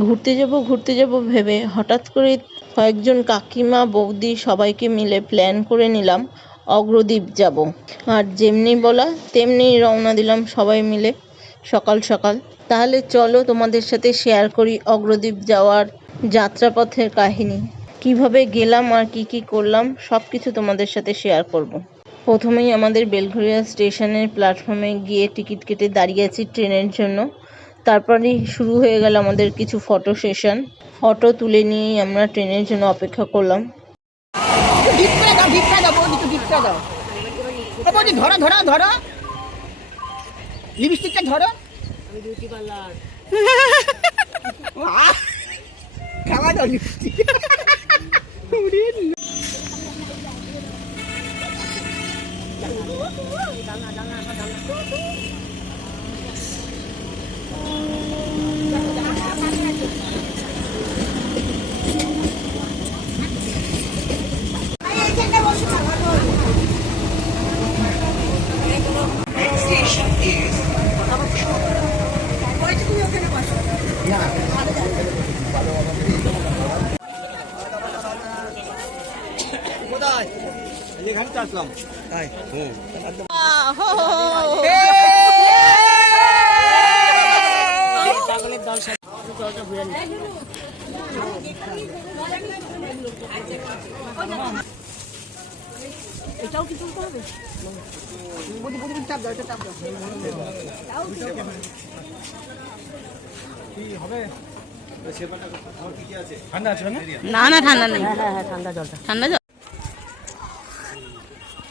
ঘুরতে যাব ভেবে হঠাৎ করে কয়েকজন কাকিমা বৌদি সবাইকে মিলে প্ল্যান করে নিলাম অগ্রদ্বীপ যাব। আর যেমনি বলা তেমনি রওনা দিলাম সবাই মিলে সকাল সকাল। তাহলে চলো তোমাদের সাথে শেয়ার করি অগ্রদ্বীপ যাওয়ার যাত্রাপথের কাহিনী। কিভাবে গেলাম আর কি করলাম সব কিছু তোমাদের সাথে শেয়ার করব। প্রথমেই আমাদের বেলঘরিয়া স্টেশনের প্ল্যাটফর্মে গিয়ে টিকিট কেটে দাঁড়িয়ে আছি ট্রেনের জন্য। তারপরেই শুরু হয়ে গেল আমাদের কিছু ফটো সেশন। ফটো তুলে নিয়েই আমরা ট্রেনের জন্য অপেক্ষা করলাম। এটাও কি তুলতে হবে? ঠান্ডা আছে না? না ঠান্ডা নেই। হ্যাঁ ঠান্ডা জলটা ঠান্ডা জল।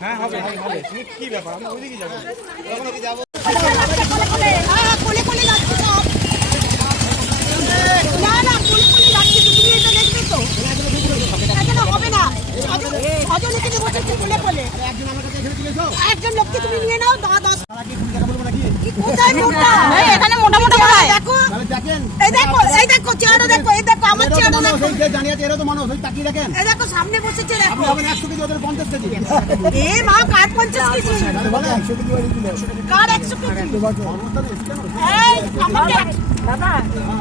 হ্যাঁ হবে হবে। কি ব্যাপার আমরা ওইদিকে যাব। কোলে কোলে যাচ্ছি তো। না না কোলে কোলে যাচ্ছি তুমি এটা দেখবে তো। এটা হবে না। ছজন এখানে বসেছে কোলে কোলে। একজন আমার কাছে এখানে তুলেছো। একজন লোককে তুমি নিয়ে নাও 10 কি জায়গা বলবো নাকি? কোথায় মোটা? এই এখানে মোটা মোটা কোথায়? দেখো। তাহলে দেখেন। এই দেখো চেহারা দেখো। এই দেখো আমার চেহারা দেখো। এই যে জানিয়াতে এরা তো মানুষ ওই তাকিয়ে দেখেন। এই দেখো সামনে বসেছে দেখো। আপনি হবে 100 কেজি ওদের 50 কেজি। এ মা কার 50 কেজি? বলে 100 কেজি ওই দিল। কার 100 কেজি? এই আমাকে দাদা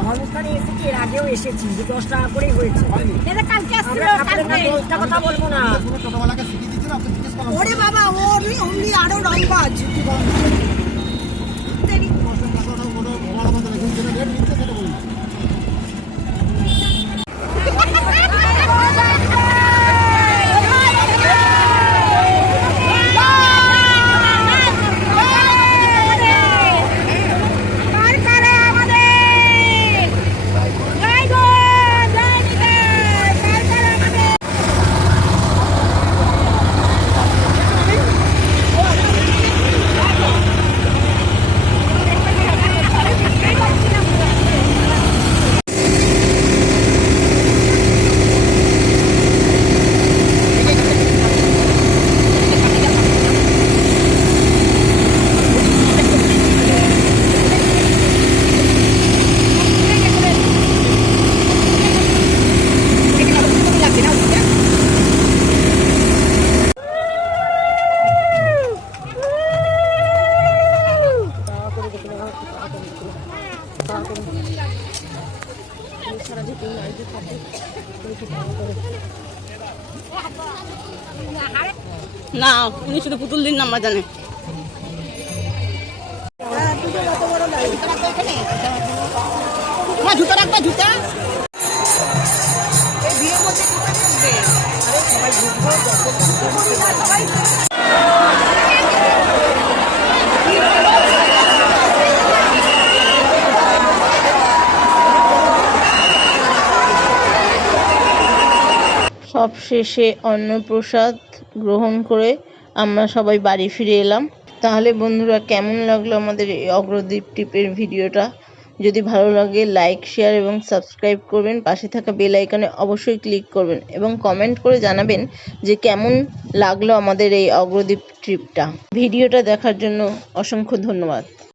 হলুদখানে এসেছি এর আগেও এসেছি 10 টাকা করেই হয়েছে। এটা কালকে আসছিল কালকে একটা কথা বলবো না। ছোটবেলাকে শিখিয়ে দিয়েছিল আপনি জিজ্ঞেস করুন। ওরে বাবা ও উনি আরো রংবাজ। তেরি কষ্ট কথা বড় বড় কথা না কিন্তু যেটা রেট নিচ্ছে সেটা বলুন। না উনি শুধু পুতুল দিন নাম্বার জানে। জুতা রাখবা জুতা সব শেষে অন্নপ্রসাদ গ্রহণ করে আমরা সবাই বাড়ি ফিরে এলাম। তাহলে বন্ধুরা কেমন লাগলো আমাদের এই অগ্রদ্বীপ ট্রিপের ভিডিওটা? যদি ভালো লাগে লাইক শেয়ার এবং সাবস্ক্রাইব করবেন। পাশে থাকা বেল আইকনে অবশ্যই ক্লিক করবেন এবং কমেন্ট করে জানাবেন যে কেমন লাগলো আমাদের এই অগ্রদ্বীপ ট্রিপটা। ভিডিওটা দেখার জন্য অসংখ্য ধন্যবাদ।